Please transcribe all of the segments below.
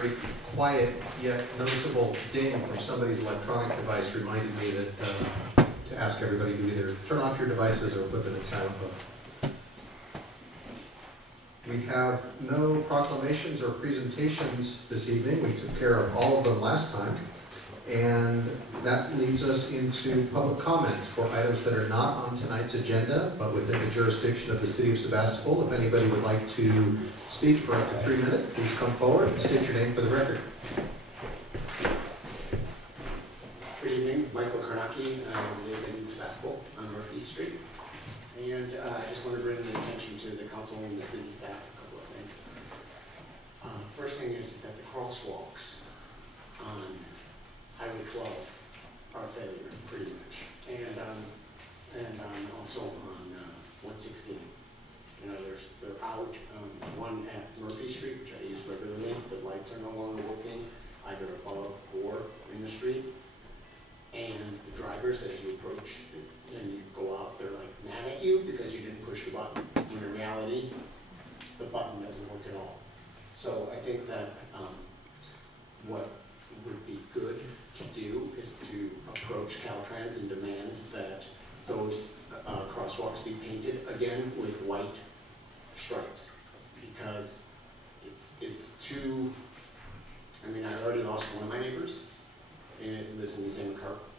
very quiet yet noticeable ding from somebody's electronic device reminded me that to ask everybody to either turn off your devices or put them in silent mode. We have no proclamations or presentations this evening. We took care of all of them last time. And that leads us into public comments for items that are not on tonight's agenda, but within the jurisdiction of the City of Sebastopol. If anybody would like to speak for up to 3 minutes, please come forward and state your name for the record. Good evening, Michael Karnacki. I live in Sebastopol on North East Street. And I just want to bring attention to the council and the city staff a couple of things. First thing is that the crosswalks on Highway 12 are a failure, pretty much, and also on 116. You know, they're out. One at Murphy Street, which I use regularly. The lights are no longer working, either above or in the street. And the drivers, as you approach and you go out, they're like mad at you because you didn't push the button. When in reality, the button doesn't work at all. So I think that what would be good to do is to approach Caltrans and demand that those crosswalks be painted again with white stripes, because it's too. I mean, I already lost one of my neighbors, and it lives in the same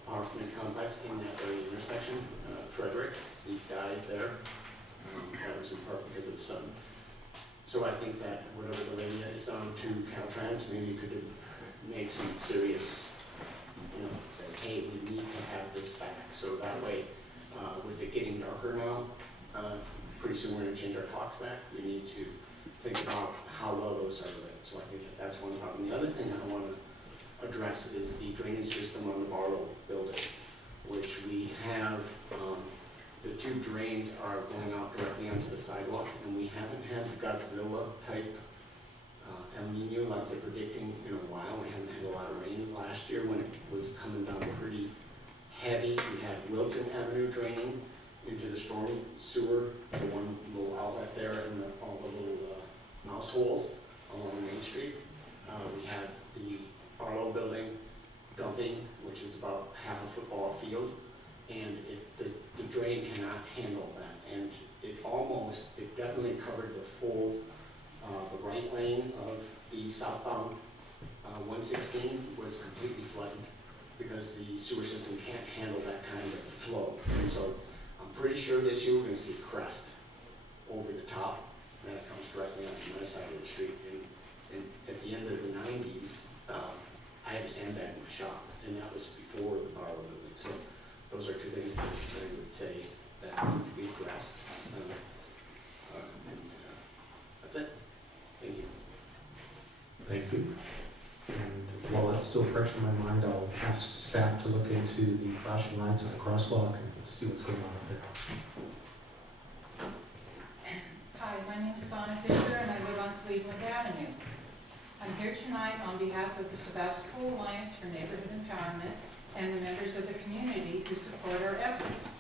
apartment complex in that very intersection. Frederick, he died there. That was in part because of the sun. So I think that whatever the lady is on to Caltrans, maybe you could make some serious, you know, say, hey, we need to have this back. So that way, with it getting darker now, pretty soon we're going to change our clocks back. We need to think about how well those are lit. So I think that that's one problem. The other thing I want to address is the drainage system on the Barlow building, which we have, the two drains are going out directly onto the sidewalk, and we haven't had the Godzilla type El Nino like they're predicting in a while. We haven't had a lot of rain. Last year when it was coming down pretty heavy, we had Wilton Avenue draining into the storm sewer, the one little outlet there, and all the little mouse holes along Main Street. We had the Barlow building dumping, which is about half a football field, and the drain cannot handle that. And it definitely covered the full, the right lane of the southbound 116 was completely flooded because the sewer system can't handle that kind of flow. And so I'm pretty sure this year we're going to see crest over the top, and that comes directly onto my side of the street. And at the end of the 90s, I had a sandbag in my shop, and that was before the Barlow building. So those are two things that I would say that need to be addressed. That's it. Thank you. Thank you. And while that's still fresh in my mind, I'll ask staff to look into the flashing lights on the crosswalk and see what's going on up there. Hi, my name is Donna Fisher, and I live on Cleveland Avenue. I'm here tonight on behalf of the Sebastopol Alliance for Neighborhood Empowerment and the members of the community who support our efforts.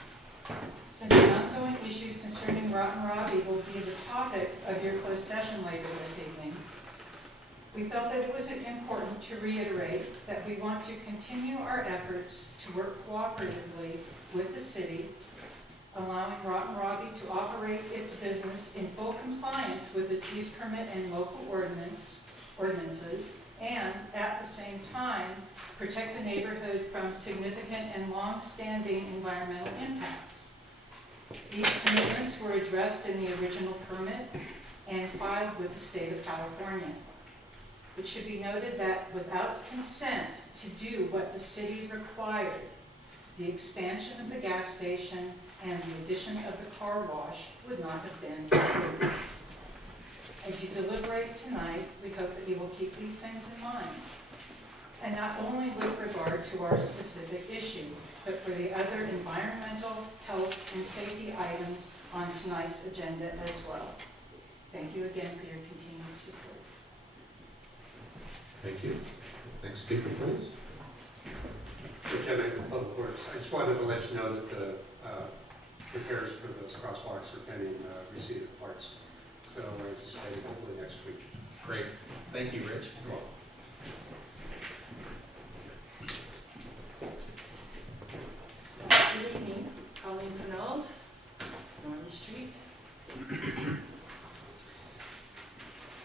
Since the ongoing issues concerning Rotten Robbie will be the topic of your closed session later this evening, we felt that it was important to reiterate that we want to continue our efforts to work cooperatively with the city, allowing Rotten Robbie to operate its business in full compliance with its use permit and local ordinances, and at the same time protect the neighborhood from significant and long-standing environmental impacts. These commitments were addressed in the original permit and filed with the state of California. It should be noted that without consent to do what the city required, the expansion of the gas station and the addition of the car wash would not have been approved. As you deliberate tonight, we hope that you will keep these things in mind, and not only with regard to our specific issue, but for the other environmental, health, and safety items on tonight's agenda as well. Thank you again for your continued support. Thank you. Next speaker, please. Lieutenant of Public Works. I just wanted to let you know that the repairs for those crosswalks are pending receipt of parts. So we're anticipating hopefully next week. Great. Thank you, Rich. Good evening, Colleen Fernald, Norley Street.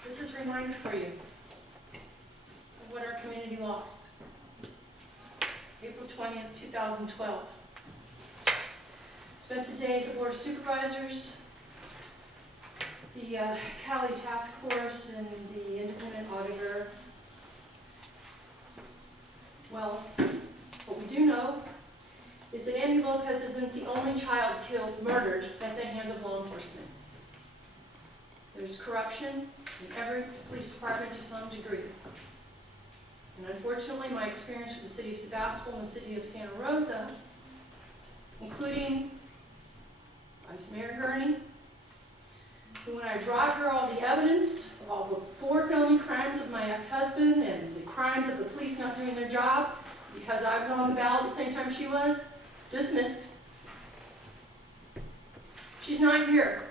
This is a reminder for you of what our community lost. April 20th, 2012. Spent the day at the Board of Supervisors, the Cali Task Force, and the independent auditor. Well, what we do know is that Andy Lopez isn't the only child killed, murdered at the hands of law enforcement. There's corruption in every police department to some degree. And unfortunately, my experience with the city of Sebastopol and the city of Santa Rosa, including Vice Mayor Gurney, who when I brought her all the evidence of all the 4 felony crimes of my ex-husband and the crimes of the police not doing their job because I was on the ballot at the same time she was, dismissed. She's not here.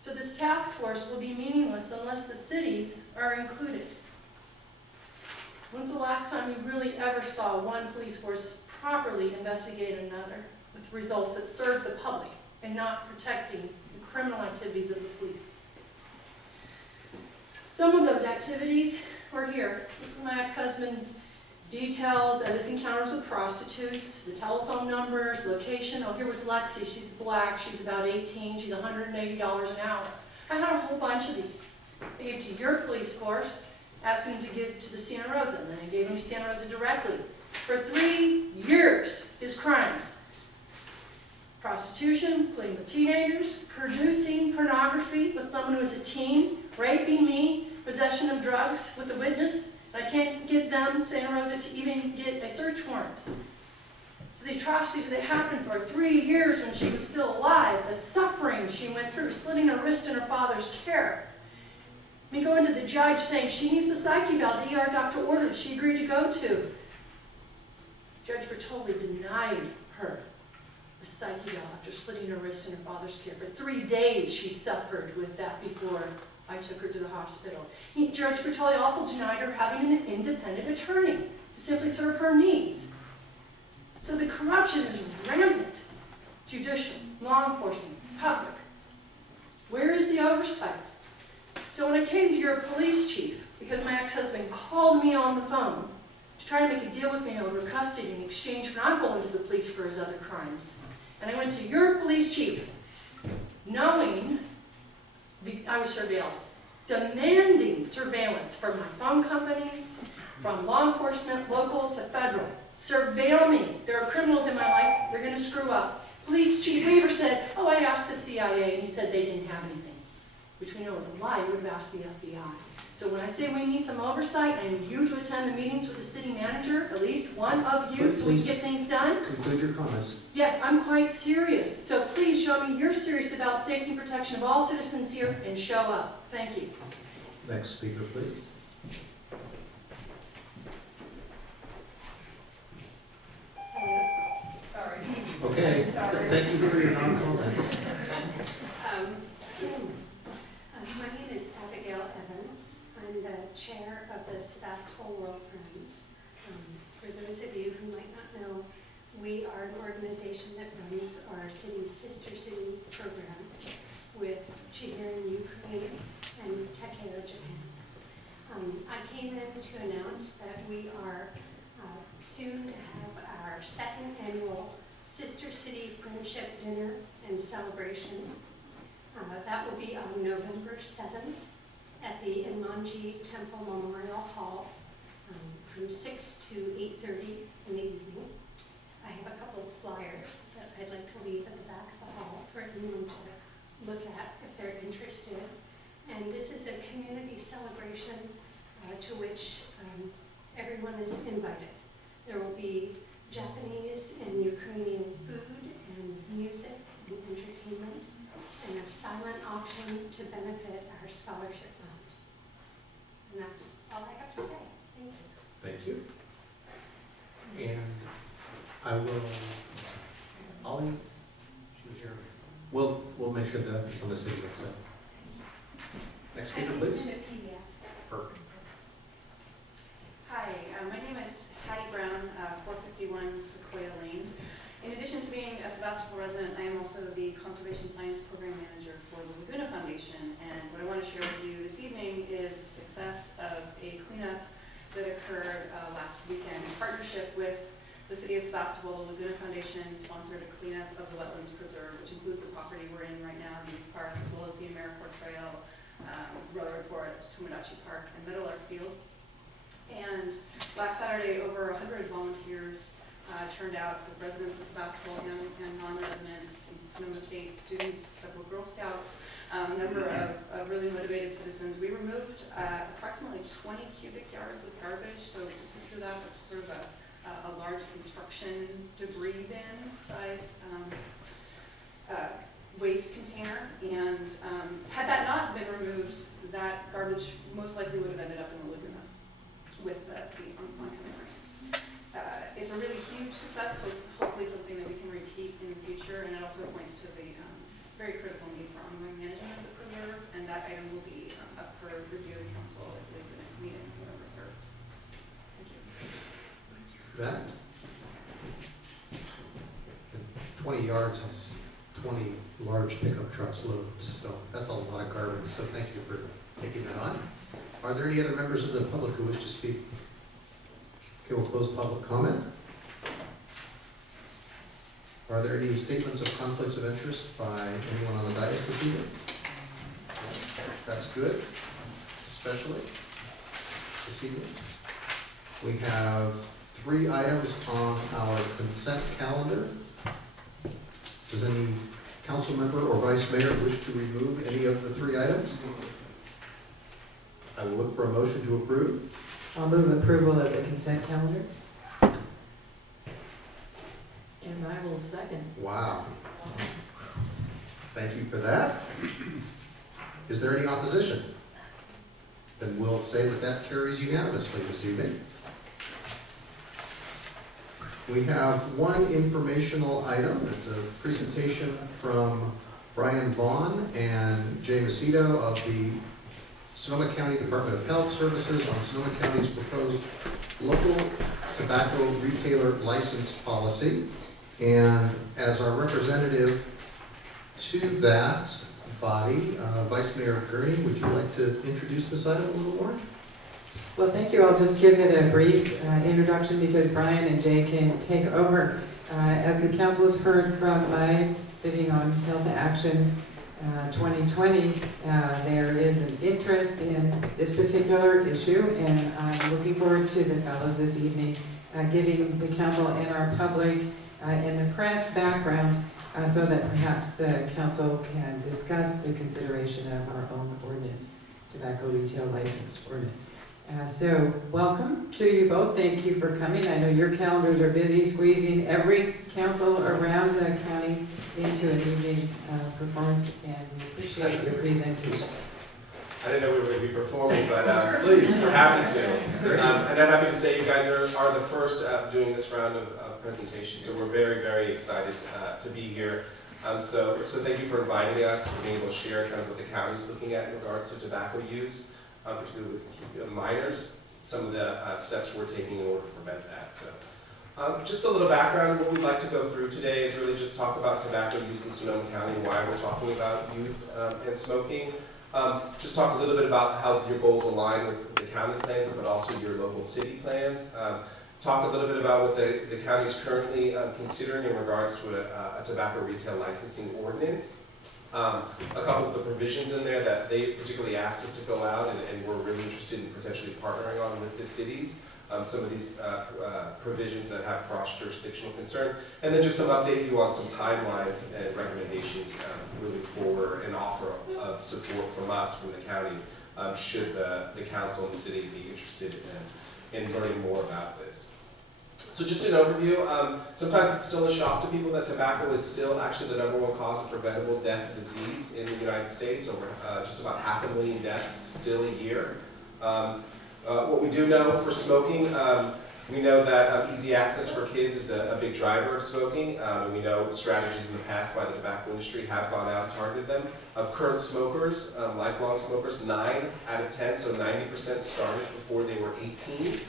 So this task force will be meaningless unless the cities are included. When's the last time you really ever saw one police force properly investigate another with results that serve the public and not protecting the criminal activities of the police? Some of those activities were here. This is my ex-husband's details of his encounters with prostitutes, the telephone numbers, location. Oh, here was Lexi. She's black. She's about 18. She's $180 an hour. I had a whole bunch of these. I gave to your police force, asking them to give to the Santa Rosa, and then I gave them to Santa Rosa directly. For 3 years, his crimes: prostitution, playing with teenagers, producing pornography with someone who was a teen, raping me, possession of drugs with a witness. I can't get them, Santa Rosa, to even get a search warrant. So the atrocities that happened for 3 years when she was still alive, the suffering she went through, slitting her wrist in her father's care. Me going to the judge saying she needs the psych eval the ER doctor ordered, she agreed to go to. Judge Bertoli denied her the psych eval after slitting her wrist in her father's care. For 3 days she suffered with that before I took her to the hospital. Judge Bertoli also denied her having an independent attorney to simply serve her needs. So the corruption is rampant. Judicial, law enforcement, public. Where is the oversight? So when I came to your police chief, because my ex-husband called me on the phone to try to make a deal with me over custody in exchange for not going to the police for his other crimes, and I went to your police chief knowing I was surveilled, demanding surveillance from my phone companies, from law enforcement, local to federal. Surveil me. There are criminals in my life. They're going to screw up. Police Chief Weaver said, oh, I asked the CIA, and he said they didn't have anything, which we know is a lie. He would have asked the FBI. So when I say we need some oversight, I need you to attend the meetings with the city manager, at least one of you, so we can get things done. Conclude your comments. Yes, I'm quite serious. So please show me you're serious about safety and protection of all citizens here and show up. Thank you. Next speaker, please. Sorry. Okay, Sorry. thank you for your non-comments. My name is Abigail Evans. I'm the chair of the Sebastopol World Friends. For those of you who might not know, we are an organization that runs our city's sister city programs with Chihiro in Ukraine and Takeo, Japan. I came in to announce that we are soon to have our second annual Sister City Friendship Dinner and Celebration. That will be on November 7th at the Inmanji Temple Memorial Hall from 6 to 8:30 in the evening. I have a couple of flyers that I'd like to leave at the back of the hall for anyone to look at if they're interested. And this is a community celebration to which everyone is invited. There will be Japanese and Ukrainian food and music and entertainment, and a silent auction to benefit our scholarship fund. And that's all I have to say. Thank you. Thank you. And I will, Ollie, we'll make sure that it's on the city website. Next speaker, I can please. send a PDF. Perfect. success of a cleanup that occurred last weekend in partnership with the City of Sebastopol. The Laguna Foundation sponsored a cleanup of the Wetlands Preserve, which includes the property we're in right now, the park, as well as the AmeriCorps Trail, Railroad Forest, Tomodachi Park, and Meadowlark Field. And last Saturday, over 100 volunteers turned out, with residents of Sebastopol and non-residents, Sonoma State students, several Girl Scouts, a number of really motivated citizens. We removed approximately 20 cubic yards of garbage, so to picture that as sort of a large construction debris bin size waste container. And had that not been removed, that garbage most likely would have ended up in the Laguna with the oncoming rains. It's a really huge success, but it's hopefully something that we can repeat in the future, and it also points to the very critical need for ongoing management of the preserve, and that item will be up for review of council, I believe, the next meeting, November 3rd. Thank you. Thank you for that. And 20 yards has 20 large pickup trucks loads, so that's a lot of garbage, so thank you for taking that on. Are there any other members of the public who wish to speak? Okay, we'll close public comment. Are there any statements of conflicts of interest by anyone on the dais this evening? That's good, especially this evening. We have 3 items on our consent calendar. Does any council member or vice mayor wish to remove any of the 3 items? I will look for a motion to approve. I'll move approval of the consent calendar. And I will second. Wow. Thank you for that. Is there any opposition? Then we'll say that that carries unanimously this evening. We have one informational item. It's a presentation from Brian Vaughn and Jay Macedo of the Sonoma County Department of Health Services on Sonoma County's proposed local tobacco retailer license policy. And as our representative to that body, Vice Mayor Gurney, would you like to introduce this item a little more? Well, thank you. I'll just give it a brief introduction because Brian and Jay can take over. As the council has heard from my sitting on Health Action 2020, there is an interest in this particular issue, and I'm looking forward to the fellows this evening giving the council and our public and the press background so that perhaps the council can discuss the consideration of our own ordinance, tobacco retail license ordinance. So welcome to you both. Thank you for coming. I know your calendars are busy squeezing every council around the county into an evening performance, and we appreciate your presentation. I didn't know we were going to be performing, but please, we're happy to. And I'm happy to say you guys are the first doing this round of presentations, so we're very, very excited to be here. So thank you for inviting us, for being able to share kind of what the county's looking at in regards to tobacco use, particularly with minors, some of the steps we're taking in order to prevent that. So just a little background. What we'd like to go through today is really just talk about tobacco use in Sonoma County, why we're talking about youth and smoking. Just talk a little bit about how your goals align with the county plans, but also your local city plans. Talk a little bit about what the county is currently considering in regards to a tobacco retail licensing ordinance. A couple of the provisions in there that they particularly asked us to go out and we're really interested in potentially partnering on with the cities. Some of these provisions that have cross-jurisdictional concern, and then just some update you on some timelines and recommendations moving forward, and offer of support from us, from the county, should the council and the city be interested in learning more about this. So just an overview, sometimes it's still a shock to people that tobacco is still actually the #1 cause of preventable death and disease in the United States, over just about 500,000 deaths still a year. What we do know for smoking, we know that easy access for kids is a big driver of smoking, and we know strategies in the past by the tobacco industry have gone out and targeted them. Of current smokers, lifelong smokers, 9 out of 10, so 90% started before they were 18.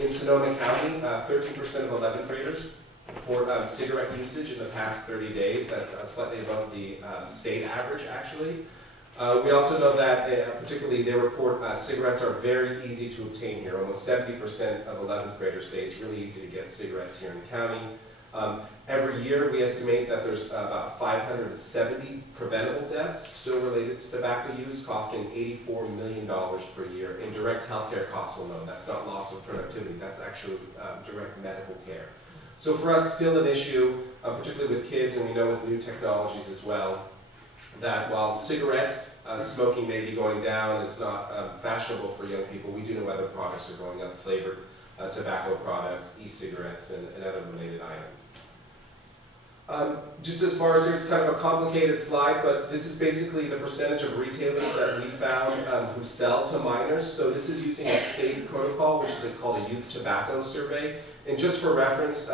In Sonoma County, 13% of 11th graders report cigarette usage in the past 30 days. That's slightly above the state average, actually. We also know that, particularly they report cigarettes are very easy to obtain here. Almost 70% of 11th graders say it's really easy to get cigarettes here in the county. Every year we estimate that there's about 570 preventable deaths still related to tobacco use, costing $84 million per year in direct healthcare costs alone. That's not loss of productivity, that's actually direct medical care. So for us, still an issue, particularly with kids, and we know with new technologies as well, that while cigarettes, smoking may be going down, it's not fashionable for young people, we do know other products are going up, flavored tobacco products, e-cigarettes, and other related items. Just as far as here's kind of a complicated slide, but this is basically the percentage of retailers that we found who sell to minors. So this is using a state protocol, which is called a youth tobacco survey. And just for reference,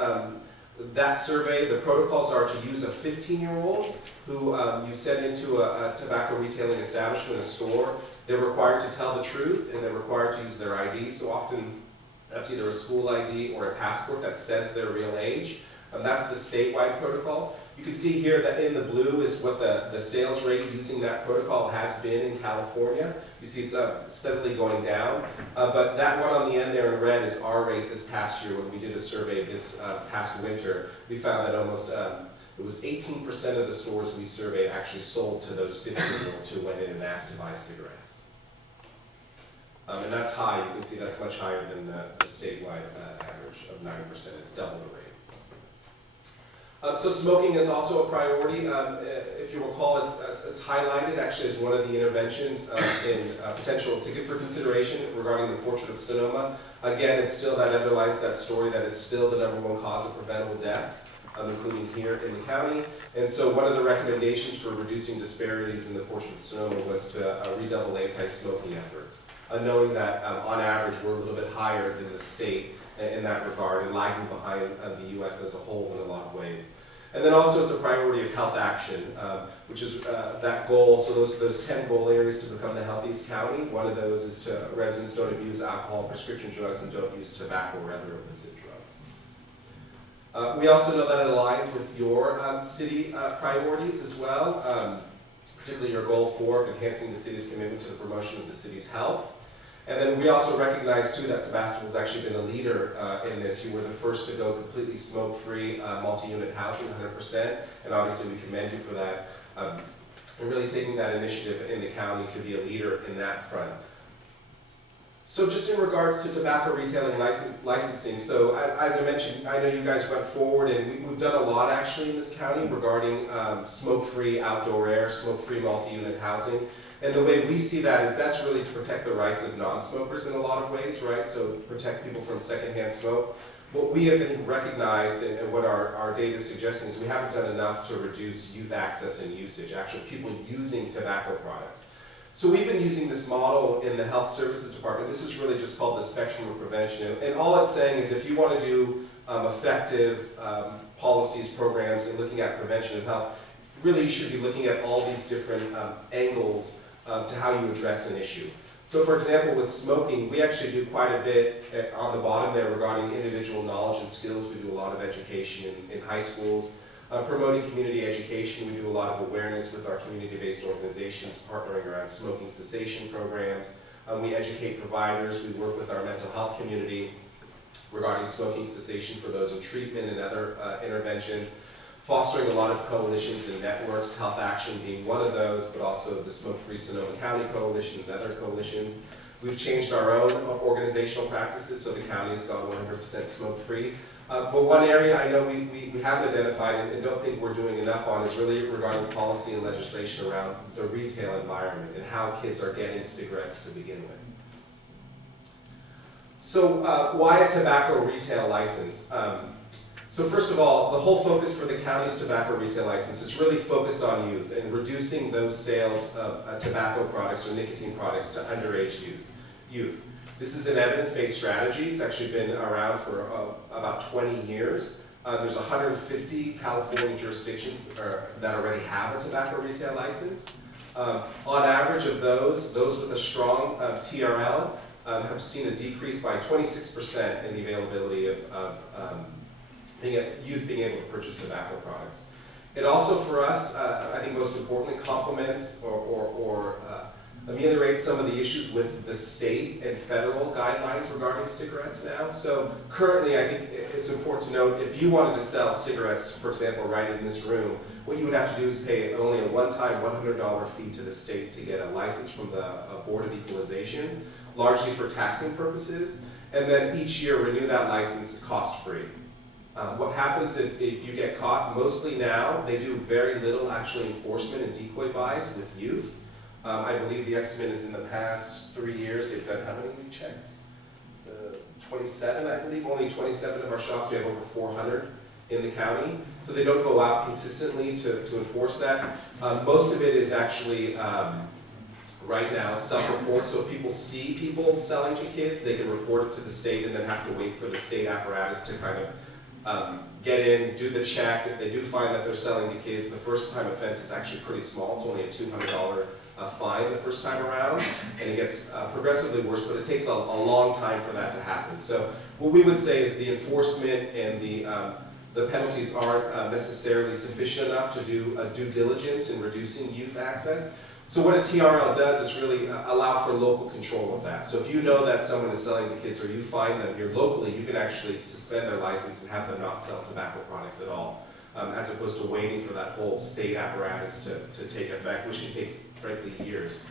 that survey, the protocols are to use a 15-year-old who you send into a tobacco retailing establishment, a store. They're required to tell the truth, and they're required to use their ID. So often that's either a school ID or a passport that says their real age. That's the statewide protocol. You can see here that in the blue is what the sales rate using that protocol has been in California. You see it's steadily going down. But that one on the end there in red is our rate this past year. When we did a survey this past winter, we found that almost it was 18% of the stores we surveyed actually sold to those 15-year-olds who went in and asked to buy cigarettes. And that's high. You can see that's much higher than the statewide average of 9%. It's double the rate. So smoking is also a priority. If you recall, it's highlighted actually as one of the interventions in potential ticket for consideration regarding the Portrait of Sonoma. Again, it's still that underlines that story that it's still the #1 cause of preventable deaths, including here in the county. And so one of the recommendations for reducing disparities in the Portrait of Sonoma was to redouble anti-smoking efforts, knowing that on average we're a little bit higher than the state in that regard, and lagging behind the U.S. as a whole in a lot of ways. And then also it's a priority of health action, which is that goal, so those 10 goal areas to become the healthiest county. One of those is to residents don't abuse alcohol, prescription drugs, and don't use tobacco or other illicit drugs. We also know that it aligns with your city priorities as well, particularly your goal 4 of enhancing the city's commitment to the promotion of the city's health. And then we also recognize too that Sebastopol has actually been a leader in this. You were the first to go completely smoke-free multi-unit housing, 100%, and obviously we commend you for that. And really taking that initiative in the county to be a leader in that front. So just in regards to tobacco retailing licensing, so as I mentioned, I know you guys went forward and we've done a lot actually in this county regarding smoke-free outdoor air, smoke-free multi-unit housing. And the way we see that is that's really to protect the rights of non-smokers in a lot of ways, right? So protect people from secondhand smoke. What we have recognized and what our data is suggesting is we haven't done enough to reduce youth access and usage, actually people using tobacco products. So we've been using this model in the Health Services Department. This is really just called the spectrum of prevention. And all it's saying is if you want to do effective policies, programs, and looking at prevention of health, really you should be looking at all these different angles to how you address an issue. So for example, with smoking, we actually do quite a bit on the bottom there regarding individual knowledge and skills. We do a lot of education in high schools. Promoting community education, we do a lot of awareness with our community-based organizations partnering around smoking cessation programs. We educate providers, we work with our mental health community regarding smoking cessation for those in treatment and other interventions. Fostering a lot of coalitions and networks, Health Action being one of those, but also the Smoke-Free Sonoma County Coalition and other coalitions. We've changed our own organizational practices, so the county has gone 100% smoke-free. But one area I know we haven't identified and don't think we're doing enough on is really regarding policy and legislation around the retail environment and how kids are getting cigarettes to begin with. So why a tobacco retail license? So first of all, the whole focus for the county's tobacco retail license is really focused on youth and reducing those sales of tobacco products or nicotine products to underage youth. This is an evidence-based strategy. It's actually been around for about 20 years. There's 150 California jurisdictions that already have a tobacco retail license. On average of those with a strong TRL have seen a decrease by 26% in the availability of youth being able to purchase tobacco products. It also, for us, I think most importantly, complements or ameliorates some of the issues with the state and federal guidelines regarding cigarettes now. So currently, I think it's important to note, if you wanted to sell cigarettes, for example, right in this room, what you would have to do is pay only a one-time $100 fee to the state to get a license from the Board of Equalization, largely for taxing purposes, and then each year renew that license cost-free. What happens if you get caught, mostly now, they do very little actually enforcement and decoy buys with youth. I believe the estimate is in the past 3 years, they've done how many checks? 27, I believe. Only 27 of our shops. We have over 400 in the county. So they don't go out consistently to enforce that. Most of it is actually, right now, self-report. So if people see people selling to kids, they can report it to the state and then have to wait for the state apparatus to kind of get in, do the check. If they do find that they're selling to kids, the first time offense is actually pretty small. It's only a $200 fine the first time around, and it gets progressively worse, but it takes a long time for that to happen. So what we would say is the enforcement and the penalties aren't necessarily sufficient enough to do due diligence in reducing youth access. So what a TRL does is really allow for local control of that. So if you know that someone is selling to kids, or you find them here locally, you can actually suspend their license and have them not sell tobacco products at all, as opposed to waiting for that whole state apparatus to take effect, which can take, frankly, years.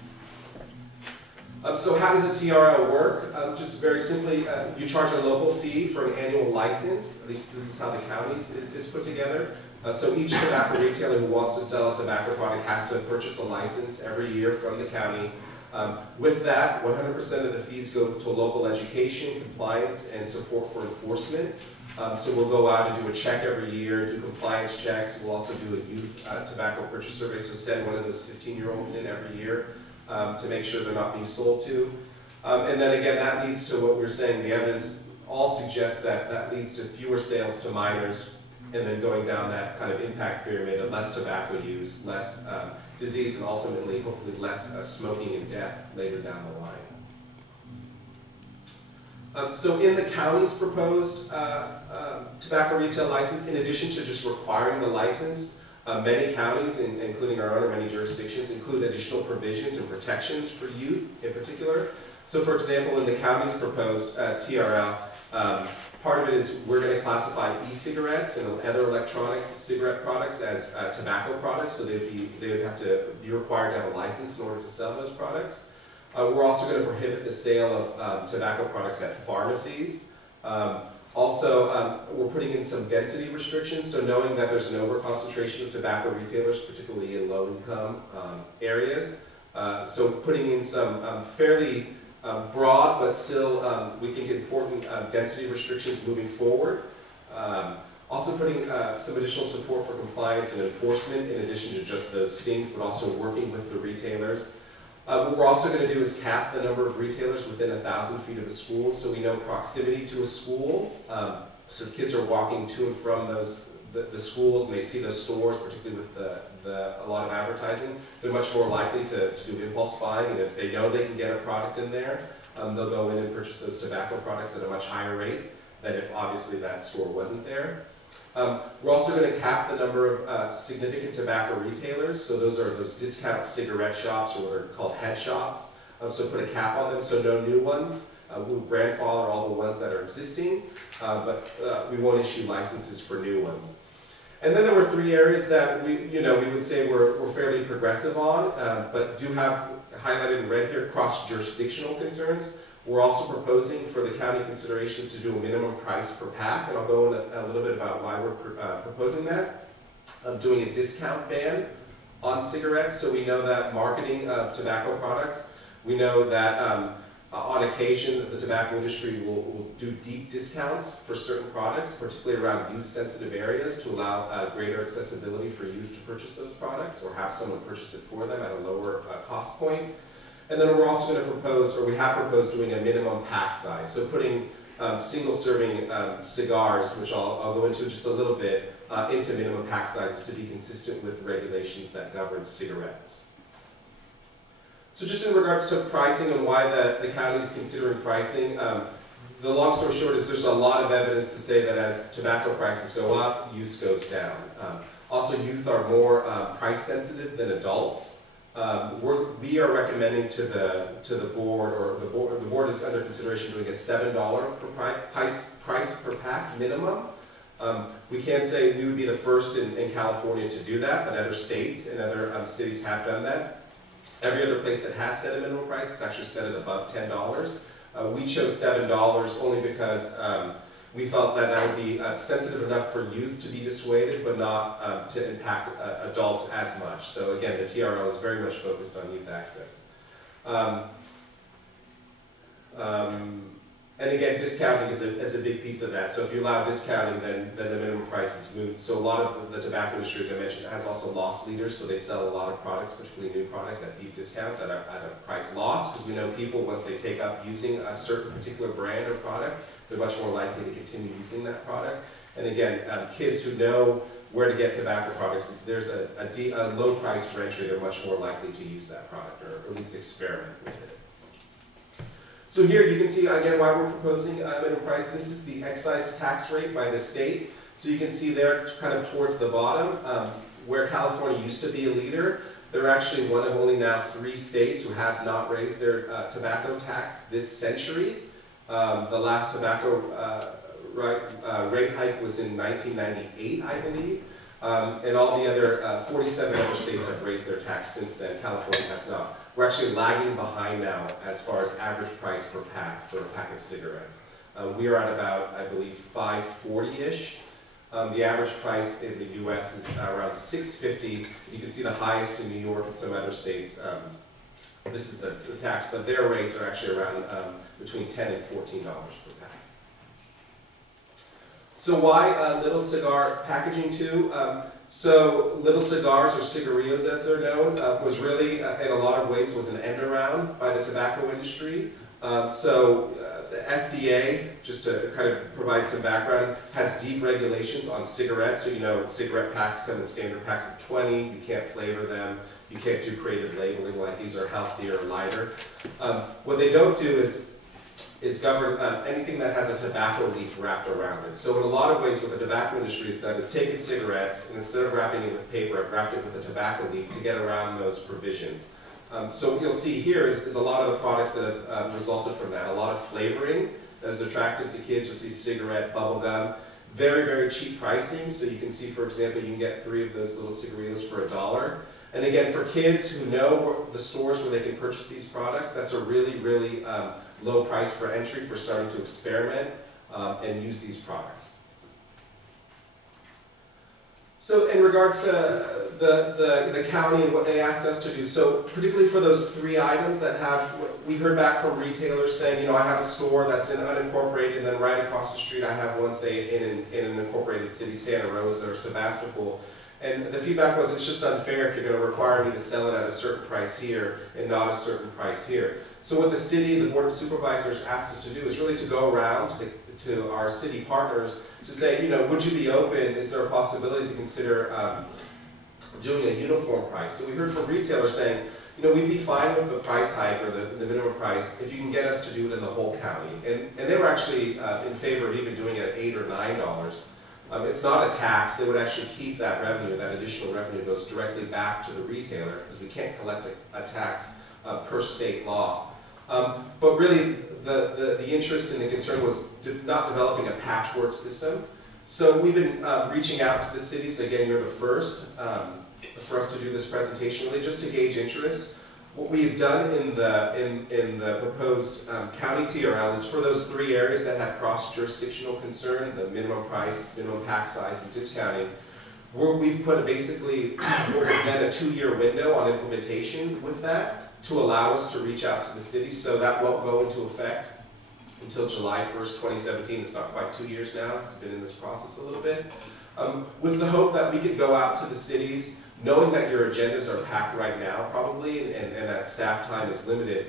So how does a TRL work? Just very simply, you charge a local fee for an annual license. At least this is how the county is put together. So each tobacco retailer who wants to sell a tobacco product has to purchase a license every year from the county. With that, 100% of the fees go to local education, compliance, and support for enforcement. So we'll go out and do a check every year, do compliance checks. We'll also do a youth tobacco purchase survey, so send one of those 15-year-olds in every year to make sure they're not being sold to. And then again, that leads to what we were saying. The evidence all suggests that that leads to fewer sales to minors, and then going down that kind of impact pyramid of less tobacco use, less disease, and ultimately, hopefully, less smoking and death later down the line. So in the county's proposed tobacco retail license, in addition to just requiring the license, many counties, including our own or many jurisdictions, include additional provisions and protections for youth in particular. So for example, in the county's proposed TRL, part of it is we're going to classify e-cigarettes and other electronic cigarette products as tobacco products, so they would have to be required to have a license in order to sell those products. We're also going to prohibit the sale of tobacco products at pharmacies. Also, we're putting in some density restrictions, so knowing that there's an overconcentration of tobacco retailers, particularly in low-income areas. So putting in some fairly broad, but still we think important density restrictions moving forward. Also putting some additional support for compliance and enforcement in addition to just those stings, but also working with the retailers. What we're also going to do is cap the number of retailers within 1,000 feet of a school, so we know proximity to a school. So if kids are walking to and from the schools and they see those stores, particularly with a lot of advertising, they're much more likely to do impulse buying, and if they know they can get a product in there, they'll go in and purchase those tobacco products at a much higher rate than if obviously that store wasn't there. We're also going to cap the number of significant tobacco retailers, so those are those discount cigarette shops, or what are called head shops. So put a cap on them, so no new ones. We'll grandfather all the ones that are existing, but we won't issue licenses for new ones. And then there were 3 areas that we would say we're fairly progressive on, but do have highlighted in red here cross-jurisdictional concerns. We're also proposing for the county considerations to do a minimum price per pack, and I'll go in a little bit about why we're proposing that. Doing a discount ban on cigarettes, so we know that marketing of tobacco products, we know that on occasion the tobacco industry will do deep discounts for certain products, particularly around youth-sensitive areas, to allow greater accessibility for youth to purchase those products, or have someone purchase it for them at a lower cost point. And then we're also going to propose, or we have proposed, doing a minimum pack size. So putting single-serving cigars, which I'll go into just a little bit, into minimum pack sizes to be consistent with the regulations that govern cigarettes. So just in regards to pricing and why the county is considering pricing, the long story short is there's a lot of evidence to say that as tobacco prices go up, use goes down. Also, youth are more price sensitive than adults. We are recommending to the board, or the board is under consideration doing a $7 per price per pack minimum. We can't say we would be the first in California to do that, but other states and other cities have done that. Every other place that has set a minimum price has actually set it above $10. We chose $7 only because we felt that that would be sensitive enough for youth to be dissuaded, but not to impact adults as much. So again, the TRL is very much focused on youth access. And again, discounting is a big piece of that. So if you allow discounting, then the minimum price is moved. So a lot of the tobacco industry, as I mentioned, has also loss leaders. So they sell a lot of products, particularly new products, at deep discounts at a price loss, because we know people, once they take up using a certain particular brand or product, they're much more likely to continue using that product. And again, kids who know where to get tobacco products, is there's a low price for entry, they're much more likely to use that product, or at least experiment with it. So here you can see again why we're proposing minimum price. This is the excise tax rate by the state. So you can see there kind of towards the bottom where California used to be a leader. They're actually one of only now 3 states who have not raised their tobacco tax this century. The last tobacco rate hike was in 1998, I believe. And all the other 47 other states have raised their tax since then. California has not. We're actually lagging behind now as far as average price per pack for a pack of cigarettes. We are at about, I believe, $5.40-ish. The average price in the U.S. is around $6.50. You can see the highest in New York and some other states. This is the tax, but their rates are actually around between $10 and $14 per pack. So why little cigar packaging too? So little cigars, or cigarillos as they're known, was really, in a lot of ways, was an end around by the tobacco industry. The FDA, just to kind of provide some background, has deep regulations on cigarettes. So you know, cigarette packs come in standard packs of 20, you can't flavor them, you can't do creative labeling like these are healthier or lighter. What they don't do is govern anything that has a tobacco leaf wrapped around it. So in a lot of ways what the tobacco industry has done is taken cigarettes, and instead of wrapping it with paper, I've wrapped it with a tobacco leaf to get around those provisions. So what you'll see here is a lot of the products that have resulted from that. A lot of flavoring that is attractive to kids. You'll see cigarette, bubble gum, very, very cheap pricing. So you can see, for example, you can get 3 of those little cigarillos for $1. And again, for kids who know the stores where they can purchase these products, that's a really, really low price for entry for starting to experiment and use these products. So in regards to the county and what they asked us to do, so particularly for those 3 items that have, we heard back from retailers saying, you know, I have a store that's in unincorporated, and then right across the street I have one, say, in an incorporated city, Santa Rosa or Sebastopol. And the feedback was, it's just unfair if you're going to require me to sell it at a certain price here and not a certain price here. So what the city, the Board of Supervisors asked us to do is really to go around to our city partners to say, you know, would you be open, is there a possibility to consider doing a uniform price? So we heard from retailers saying, you know, we'd be fine with the price hike or the minimum price if you can get us to do it in the whole county. And they were actually in favor of even doing it at $8 or $9. It's not a tax. They would actually keep that revenue. That additional revenue goes directly back to the retailer because we can't collect a tax per state law. But really, the interest and the concern was not developing a patchwork system. So we've been reaching out to the cities. Again, you're the first for us to do this presentation, really just to gauge interest. What we've done in the proposed county TRL is for those 3 areas that have cross-jurisdictional concern, the minimum price, minimum pack size, and discounting, we've put basically what was then a 2-year window on implementation with that to allow us to reach out to the cities. So that won't go into effect until July 1st, 2017. It's not quite 2 years now. It's been in this process a little bit. With the hope that we could go out to the cities, knowing that your agendas are packed right now probably, and that staff time is limited,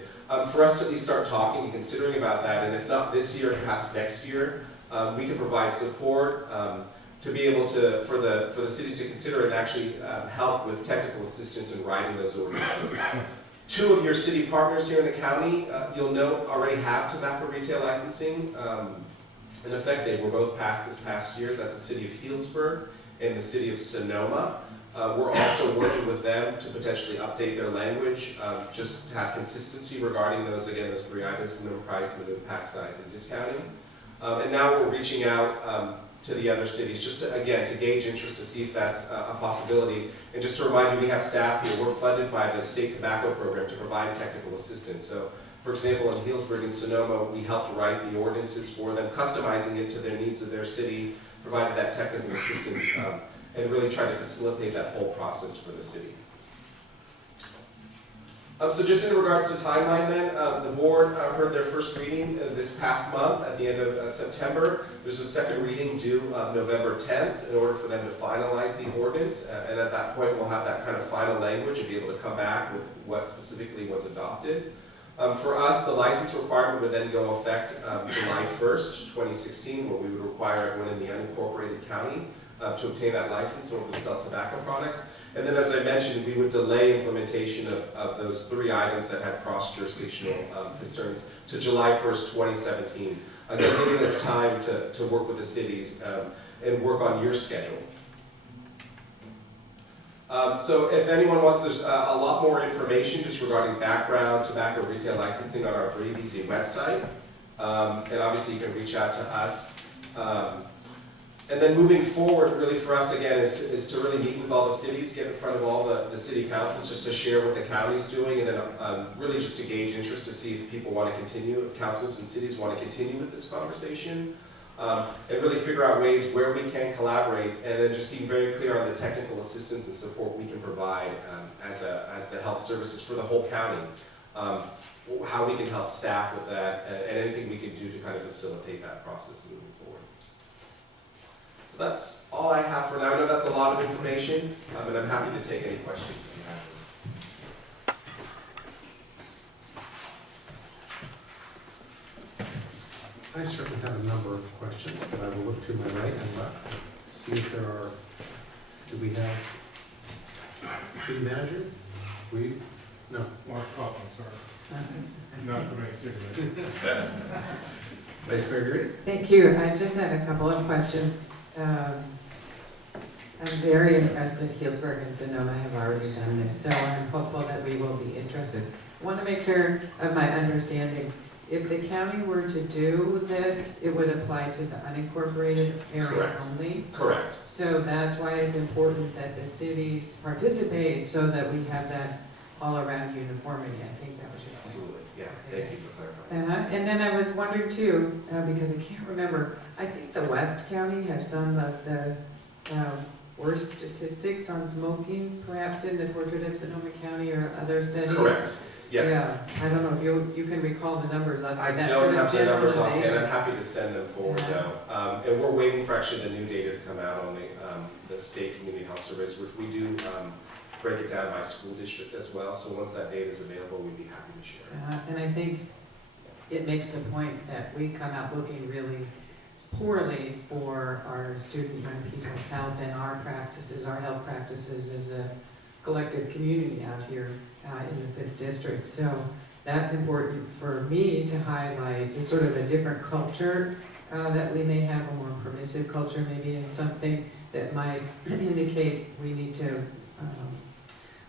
for us to at least start talking and considering about that, and if not this year, perhaps next year, we can provide support to be able to, for the cities to consider and actually help with technical assistance in writing those ordinances. 2 of your city partners here in the county, you'll note, already have tobacco retail licensing. In effect, they were both passed this past year. That's the city of Healdsburg in the city of Sonoma. We're also working with them to potentially update their language, just to have consistency regarding those 3 items: minimum price, minimum pack size, and discounting. And now we're reaching out to the other cities, just to, again, to gauge interest, to see if that's a possibility. And just to remind you, we have staff here. We're funded by the state tobacco program to provide technical assistance. So, for example, in Healdsburg and Sonoma, we helped write the ordinances for them, customizing it to their needs of their city, provided that technical assistance, and really tried to facilitate that whole process for the city. So just in regards to timeline then, the board heard their first reading this past month at the end of September. There's a second reading due November 10th in order for them to finalize the ordinance. And at that point, we'll have that kind of final language and be able to come back with what specifically was adopted. For us, the license requirement would then go effect July 1st, 2016, where we would require everyone in the unincorporated county to obtain that license in order to sell tobacco products. And then, as I mentioned, we would delay implementation of those 3 items that had cross-jurisdictional concerns to July 1st, 2017. Again, giving us time to work with the cities and work on your schedule. So if anyone wants, there's a lot more information just regarding background tobacco retail licensing on our Breathe Easy website. And obviously you can reach out to us. And then moving forward, really for us again, is to really meet with all the cities, get in front of all the city councils, just to share what the county's doing, and then really just to gauge interest to see if people want to continue, if councils and cities want to continue with this conversation, and really figure out ways where we can collaborate, and then just being very clear on the technical assistance and support we can provide as the health services for the whole county, how we can help staff with that, and anything we can do to kind of facilitate that process moving forward. So that's all I have for now. I know that's a lot of information, and I'm happy to take any questions if you have them. I certainly have a number of questions, but I will look to my right and left, see if there are, do we have city manager? No. Mark Coughlin, sorry. Not the right city manager. Vice Mayor Green? Thank you. I just had a couple of questions. I'm very impressed that Healdsburg and Sonoma have already done this, so I'm hopeful that we will be interested. I want to make sure of my understanding. If the county were to do this, it would apply to the unincorporated areas Correct. only? Correct. So that's why it's important that the cities participate so that we have that all around uniformity. I think that was your point. Absolutely. Yeah. Thank you for clarifying. And then I was wondering too, because I can't remember, I think the West County has some of the worst statistics on smoking, perhaps in the Portrait of Sonoma County or other studies. Correct. Yeah. Yeah. I don't know if you can recall the numbers on I that don't sort of have the numbers off, and generalization. I'm happy to send them forward Yeah. now. And we're waiting for actually the new data to come out on the state community health surveys, which we do break it down by school district as well. So once that data is available, we'd be happy to share. And I think it makes the point that we come out looking really poorly for our student young people's health and our practices, our health practices as a collective community out here in the 5th District. So that's important for me to highlight, is sort of a different culture that we may have, a more permissive culture maybe, and something that might indicate we need to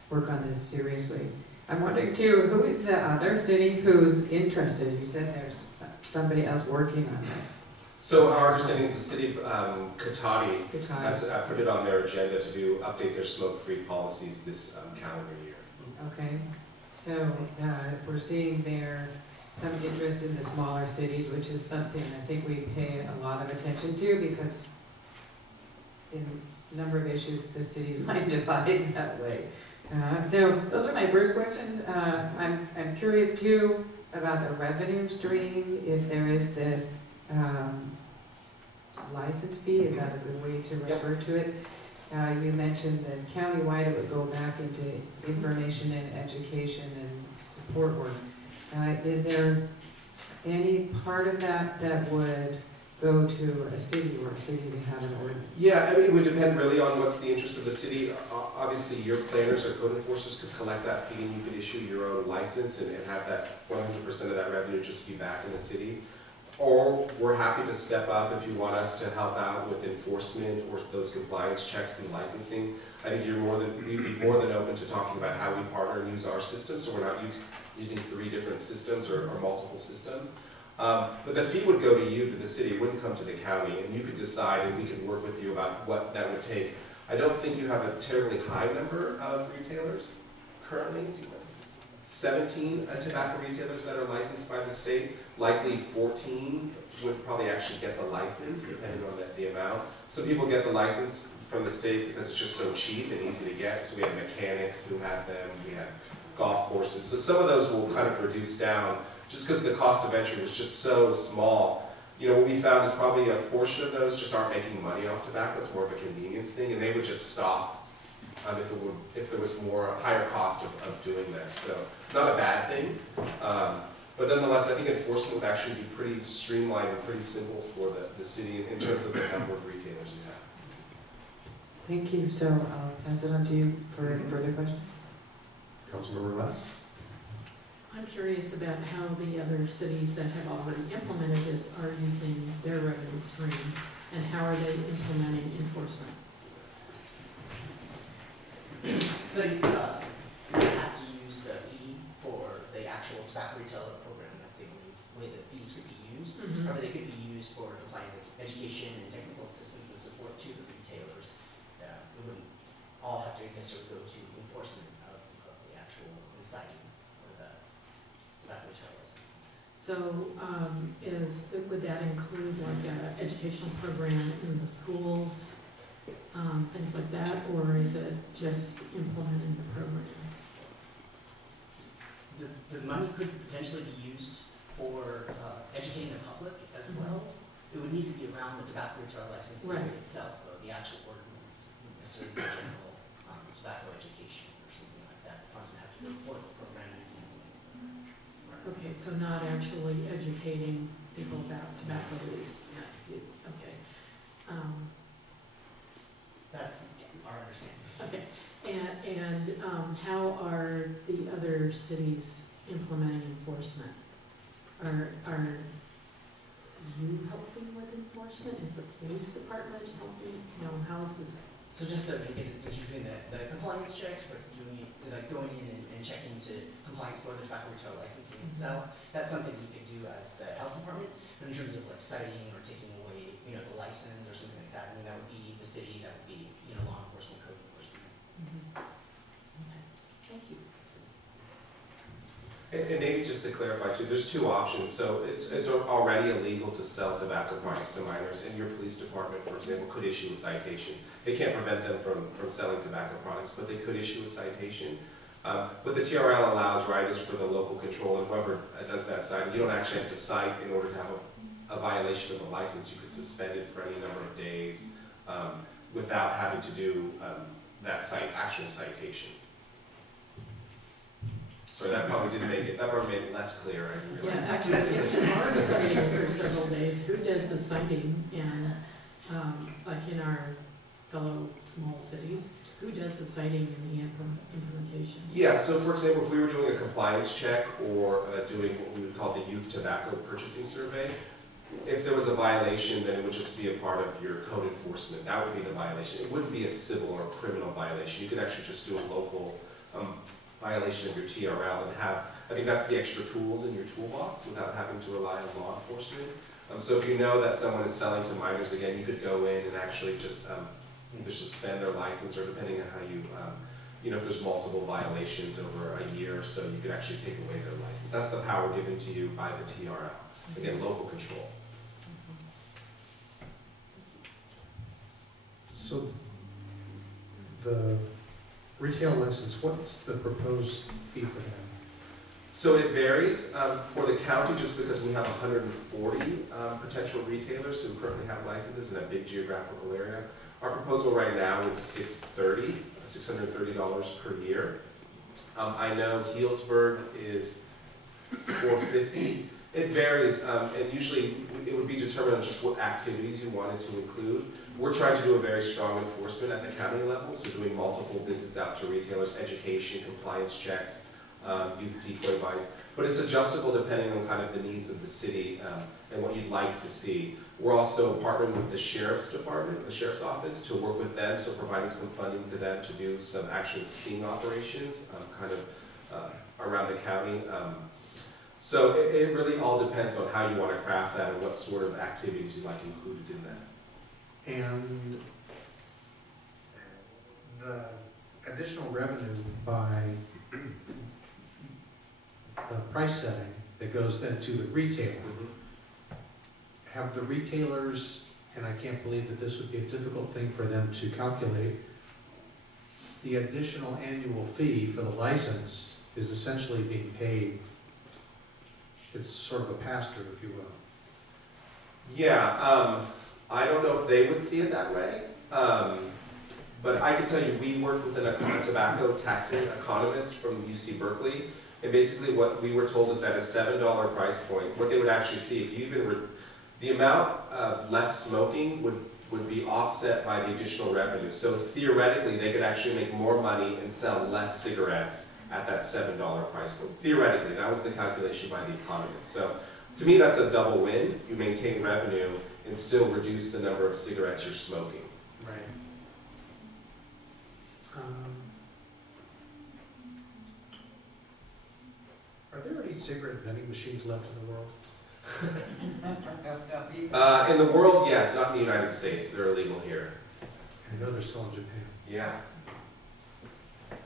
work on this seriously. I'm wondering too, who is the other city who's interested? You said there's somebody else working on this. So our understanding is the city of Cotati has put it on their agenda to update their smoke-free policies this calendar year. Okay, so we're seeing there some interest in the smaller cities, which is something I think we pay a lot of attention to, because in a number of issues the cities might divide that way. So those are my first questions. I'm curious too about the revenue stream, if there is this license fee, is that a good way to refer to it? You mentioned that countywide it would go back into information and education and support work. Is there any part of that that would go to a city or a city to have an ordinance? Yeah, I mean, it would depend really on what's the interest of the city. Obviously, your planners or code enforcers could collect that fee and you could issue your own license and have that 100% of that revenue just be back in the city. Or we're happy to step up if you want us to help out with enforcement or those compliance checks and licensing. I think we'd be more than open to talking about how we partner and use our system, so we're not using 3 different systems or multiple systems. But the fee would go to you, to the city, it wouldn't come to the county, and you could decide and we could work with you about what that would take. I don't think you have a terribly high number of retailers currently. 17 tobacco retailers that are licensed by the state. Likely 14 would probably actually get the license, depending on the amount. Some people get the license from the state because it's just so cheap and easy to get. So we have mechanics who have them, we have golf courses. So some of those will kind of reduce down just because the cost of entry was just so small. You know, what we found is probably a portion of those just aren't making money off tobacco. It's more of a convenience thing, and they would just stop if there was more higher cost of doing that. So not a bad thing, but nonetheless, I think enforcement would actually be pretty streamlined and pretty simple for the city in terms of the number of retailers you have. Thank you. So I'll pass it on to you for further questions. Councilmember Glass? I'm curious about how the other cities that have already implemented this are using their revenue stream, and how are they implementing enforcement? So you have to use the fee for the actual tobacco retailer program. That's the only way that fees could be used. However, they could be used for compliance education and technical assistance and support to the retailers. It wouldn't all have to necessarily go to enforcement of the actual inciting or the tobacco retailer license. So would that include like an educational program in the schools, things like that, or is it just implementing the program? The money could potentially be used for educating the public as well. It would need to be around the tobacco retail license itself, though, the actual ordinance, wouldn't necessarily be general tobacco education or something like that. The funds would have to go for the program enhancement. Okay, so not actually educating people about tobacco use. Okay. That's our understanding. Okay, and how are the other cities implementing enforcement? Are you helping with enforcement? Is the police department helping? How is this? So just to make a distinction between the compliance checks, like going in and checking to compliance for the tobacco retail licensing itself, that's something we could do as the health department. But in terms of like citing or taking away, the license or something like that, that would be the city, that would be, law enforcement, code enforcement. Okay, thank you. And maybe just to clarify too, there's 2 options. So it's already illegal to sell tobacco products to minors, and your police department, for example, could issue a citation. They can't prevent them from selling tobacco products, but they could issue a citation. What the TRL allows, right, is for the local control, and whoever does that citing, you don't actually have to cite in order to have a violation of a license. You could suspend it for any number of days without having to do that actual citation. Sorry, that probably made it less clear. Yes, actually, if you are citing for several days, who does the citing? And like in our fellow small cities, who does the citing and the implementation? Yeah, so for example, if we were doing a compliance check or doing what we would call the youth tobacco purchasing survey, if there was a violation, then it would just be a part of your code enforcement. That would be the violation. It wouldn't be a civil or criminal violation. You could actually just do a local violation of your TRL and I think that's the extra tools in your toolbox without having to rely on law enforcement. So if you know that someone is selling to minors, again, you could go in and actually just either suspend their license, or depending on how you, if there's multiple violations over a year or so, you could actually take away their license. That's the power given to you by the TRL. Again, local control. So the retail license, what's the proposed fee for that? So it varies for the county, just because we have 140 potential retailers who currently have licenses in a big geographical area. Our proposal right now is $630 per year. I know Healdsburg is $450. It varies, and usually it would be determined on just what activities you wanted to include. We're trying to do a very strong enforcement at the county level, so doing multiple visits out to retailers, education, compliance checks, youth decoy buys. But it's adjustable depending on kind of the needs of the city and what you'd like to see. We're also partnering with the Sheriff's Department, the Sheriff's Office, to work with them, so providing some funding to them to do some actual sting operations kind of around the county. So it really all depends on how you want to craft that and what sort of activities you'd like included in that. And the additional revenue by the price setting that goes then to the retailer. Have the retailers, and I can't believe that this would be a difficult thing for them to calculate, the additional annual fee for the license is essentially being paid. It's sort of a pass-through, if you will. Yeah, I don't know if they would see it that way, but I can tell you we worked with a tobacco taxing economist from UC Berkeley, and basically what we were told is at a $7 price point, what they would actually see, if you even the amount of less smoking would be offset by the additional revenue. So theoretically, they could actually make more money and sell less cigarettes at that $7 price point. Theoretically, that was the calculation by the economist. So to me, that's a double win. You maintain revenue and still reduce the number of cigarettes you're smoking. Right. Are there any cigarette vending machines left in the world? In the world, yes, not in the United States. They're illegal here. I know they're still in Japan. Yeah.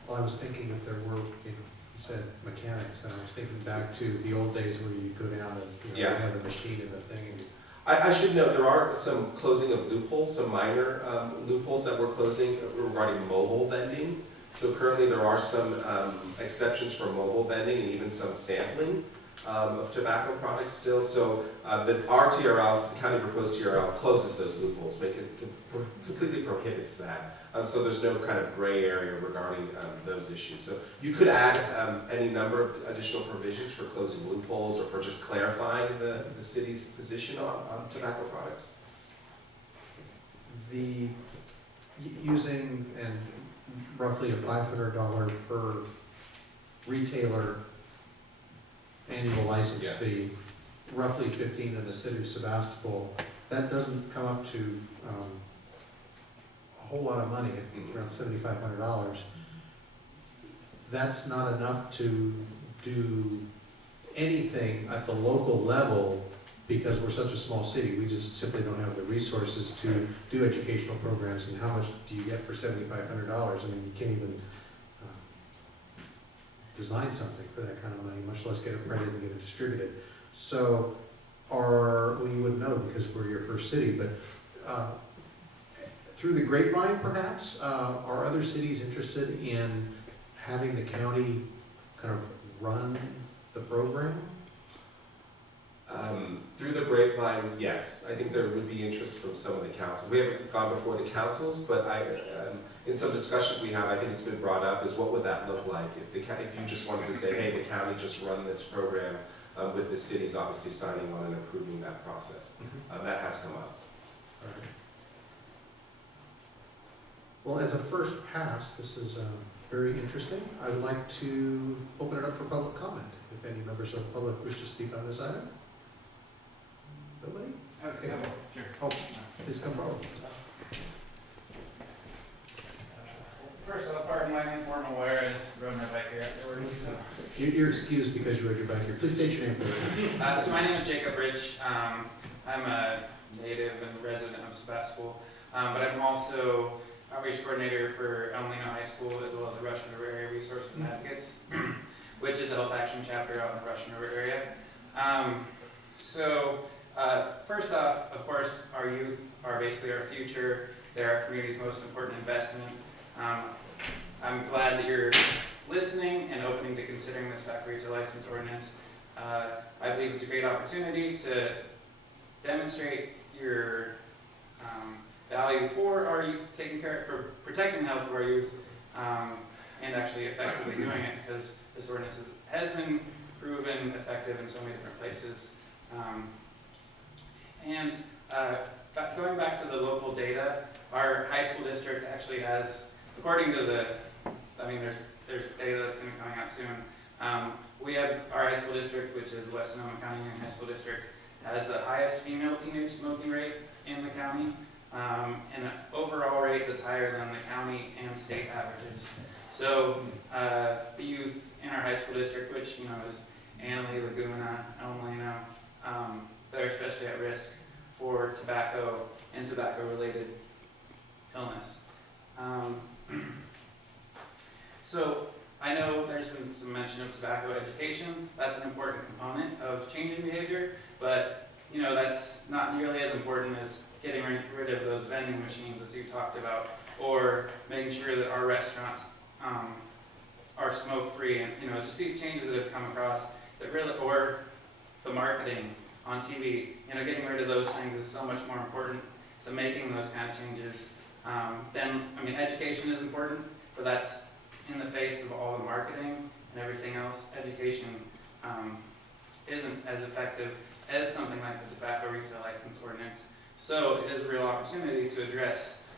Well, I was thinking if there were, you said mechanics, and I was thinking back to the old days where you go down and you have the machine and the thing. And I should note there are some closing of loopholes, some minor loopholes that we're closing regarding mobile vending. So currently there are some exceptions for mobile vending and even some sampling of tobacco products still. So our TRL, the county proposed TRL, closes those loopholes, completely prohibits that. So there's no kind of gray area regarding those issues. So you could add any number of additional provisions for closing loopholes or for just clarifying the city's position on tobacco products. Using roughly a $500 per retailer annual license fee, roughly 15 in the city of Sebastopol, that doesn't come up to a whole lot of money, around $7,500. That's not enough to do anything at the local level because we're such a small city. We just simply don't have the resources to do educational programs. And how much do you get for $7,500? I mean, you can't even design something for that kind of money, much less get it printed and get it distributed. So, we would know because we're your first city, but through the grapevine perhaps, are other cities interested in having the county kind of run the program? Through the grapevine, yes. I think there would be interest from some of the councils. We haven't gone before the councils, but in some discussions we have, I think it's been brought up, is what would that look like if you just wanted to say, hey, the county just run this program with the cities obviously signing on and approving that process. That has come up. All right. Well, as a first pass, this is very interesting. I would like to open it up for public comment. If any members of the public wish to speak on this item. Nobody? Okay. Sure. Oh, please come forward. First off, pardon my informal wear, I just rode my bike here afterwards. So. You're excused because you rode your bike here. Please state your name for the record. So my name is Jacob Rich. I'm a native and resident of Sebastopol, but I'm also outreach coordinator for El Molino High School as well as the Russian River Area Resources and Advocates, which is a health action chapter out in the Russian River area. First off, of course, our youth are basically our future. They're our community's most important investment. I'm glad that you're listening and opening to considering the tobacco retail license ordinance. I believe it's a great opportunity to demonstrate your value for our youth, for protecting the health of our youth, and actually effectively doing it, because this ordinance has been proven effective in so many different places. Going back to the local data, our high school district actually has, according to there's data that's going to be coming out soon, We have our high school district, which is West Sonoma County Union High School District, has the highest female teenage smoking rate in the county, and an overall rate that's higher than the county and state averages. So the youth in our high school district, which is Annalee, Laguna, El Molino, they're especially at risk for tobacco and tobacco-related illness. So I know there's been some mention of tobacco education. That's an important component of changing behavior, but that's not nearly as important as getting rid of those vending machines, as you talked about, or making sure that our restaurants are smoke-free, and just these changes that have come across that really, or the marketing on TV, getting rid of those things is so much more important. So making those kind of changes, then education is important, but that's in the face of all the marketing and everything else. Education isn't as effective as something like the tobacco retail license ordinance. So it is a real opportunity to address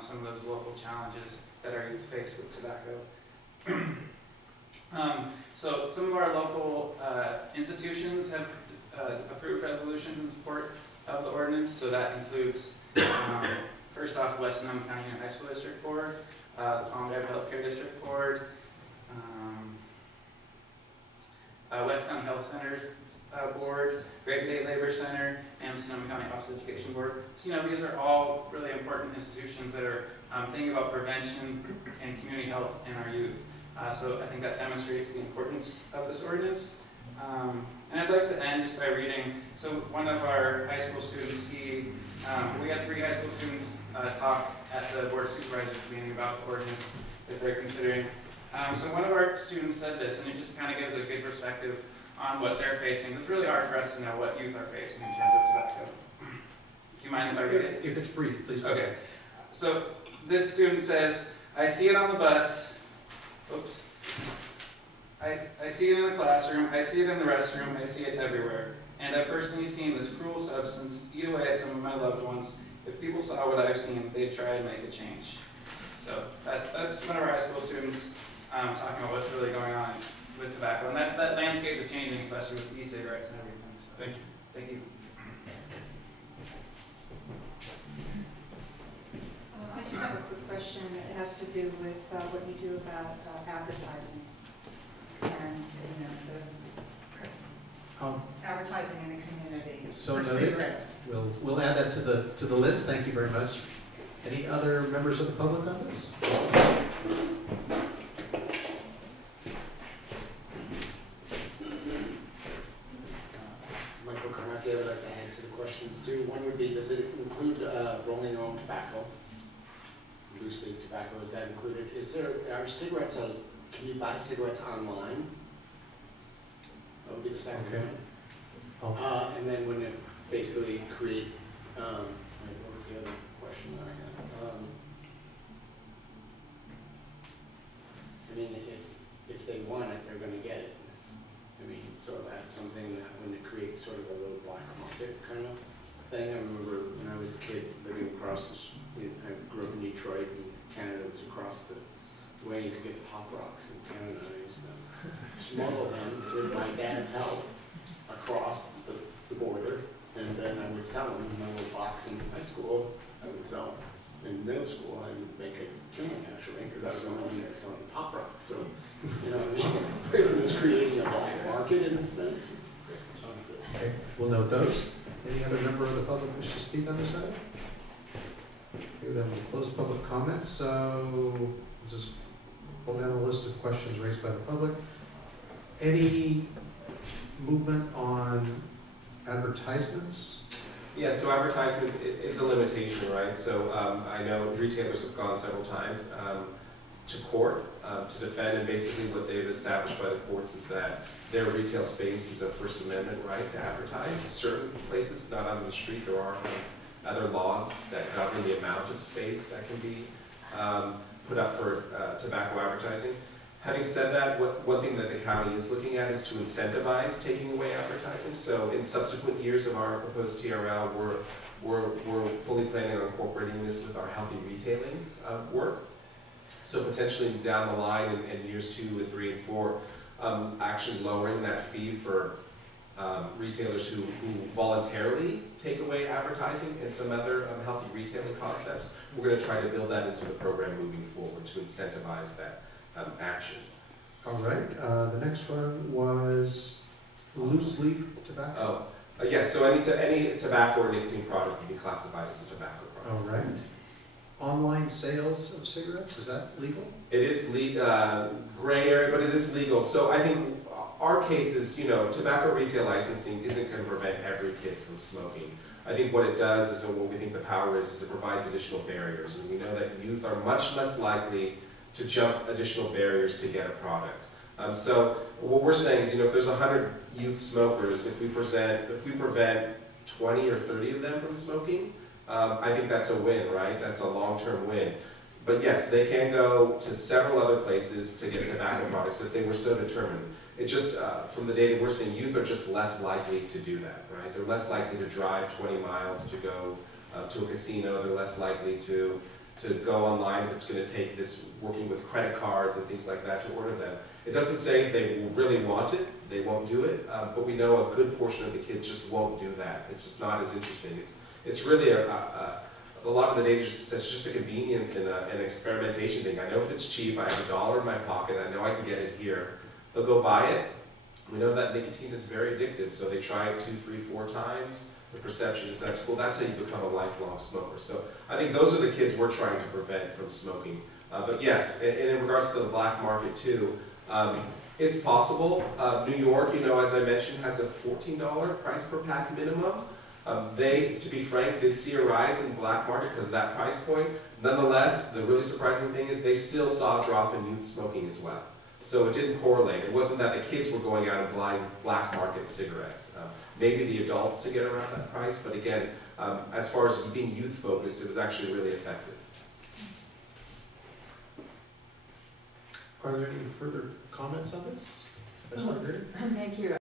some of those local challenges that our youth face with tobacco. So some of our local institutions have approved resolutions in support of the ordinance. So that includes, first off, West Sonoma County Union High School District Board, the Palmdale Healthcare District Board, West County Health Centers Board, Great Bay Labor Center, and Sonoma County Office of Education Board. So these are all really important institutions that are thinking about prevention and community health in our youth. So I think that demonstrates the importance of this ordinance. And I'd like to end just by reading. So one of our high school students, we had 3 high school students talk at the Board of Supervisors meeting about the ordinance that they're considering. So one of our students said this, and it just kind of gives a good perspective on what they're facing. It's really hard for us to know what youth are facing in terms of tobacco. Do you mind if I read it? If it's brief, please. Okay. So this student says, I see it on the bus. Oops. I see it in the classroom, I see it in the restroom, I see it everywhere. And I've personally seen this cruel substance eat away at some of my loved ones. If people saw what I've seen, they'd try and make a change. So that's one of our high school students talking about what's really going on with tobacco. And that landscape is changing, especially with e-cigarettes and everything. So, Thank you. Thank you. I just have a quick question. It has to do with what you do about advertising and the advertising in the community So for noted. cigarettes. We'll add that to the list. Thank you very much. Any other members of the public on this? Michael Carnacki, I would like to add to the questions too. One would be, does it include rolling your own tobacco? Loose leaf tobacco, is that included? Are cigarettes, can you buy cigarettes online? That would be the second Okay. one. And then when it basically create, what was the other question that I had? If they want it, they're gonna get it. So that's something that when it creates sort of a little black market kind of thing. I remember when I was a kid living across the street, I grew up in Detroit, and Canada was across the way. You could get Pop Rocks in Canada. I used to smuggle them with my dad's help across the border, and then I would sell them in my little box in high school. I would sell them. In middle school, I would make a killing actually, because I was the only one who was selling Pop Rocks. So, isn't this creating a black market in a sense? Okay, we'll note those. Any other member of the public wish to speak on this item? Okay, then we'll close public comments. So we'll just pull down the list of questions raised by the public. Any movement on advertisements? Yeah, so advertisements, it's a limitation, right? So I know retailers have gone several times to court to defend, and basically what they've established by the courts is that their retail space is a First Amendment right to advertise. Certain places, not on the street, there are other laws that govern the amount of space that can be put up for tobacco advertising. Having said that, one thing that the county is looking at is to incentivize taking away advertising. So in subsequent years of our proposed TRL, we're fully planning on incorporating this with our healthy retailing work. So potentially down the line in years 2 and 3 and 4, actually lowering that fee for retailers who voluntarily take away advertising and some other healthy retailing concepts. We're going to try to build that into the program moving forward to incentivize that action. All right, the next one was loose leaf tobacco. Oh, yes, so any tobacco or nicotine product can be classified as a tobacco product. All right. Online sales of cigarettes, is that legal? It is gray area, but it is legal. So I think our case is, tobacco retail licensing isn't going to prevent every kid from smoking. I think what it does is, and what we think the power is it provides additional barriers. And we know that youth are much less likely to jump additional barriers to get a product. So what we're saying is, if there's 100 youth smokers, if we prevent 20 or 30 of them from smoking, I think that's a win, right? That's a long-term win. But yes, they can go to several other places to get tobacco products if they were so determined. It just, from the data we're seeing, youth are just less likely to do that, right? They're less likely to drive 20 miles to go to a casino. They're less likely to go online if it's going to take this working with credit cards and things like that to order them. It doesn't say if they really want it, they won't do it, but we know a good portion of the kids just won't do that. It's just not as interesting. It's really a lot of the data says just a convenience and an experimentation thing. I know if it's cheap, I have $1 in my pocket, I know I can get it here. They'll go buy it. We know that nicotine is very addictive, so they try it 2, 3, 4 times. The perception is that's cool. That's how you become a lifelong smoker. So I think those are the kids we're trying to prevent from smoking. But yes, and in regards to the black market too, it's possible. New York, as I mentioned, has a $14 price per pack minimum. They, to be frank, did see a rise in the black market because of that price point. Nonetheless, the really surprising thing is they still saw a drop in youth smoking as well. So it didn't correlate. It wasn't that the kids were going out and buying black market cigarettes. Maybe the adults to get around that price, but again, as far as being youth focused, it was actually really effective. Are there any further comments on this? Ms. Marguerite? Thank you.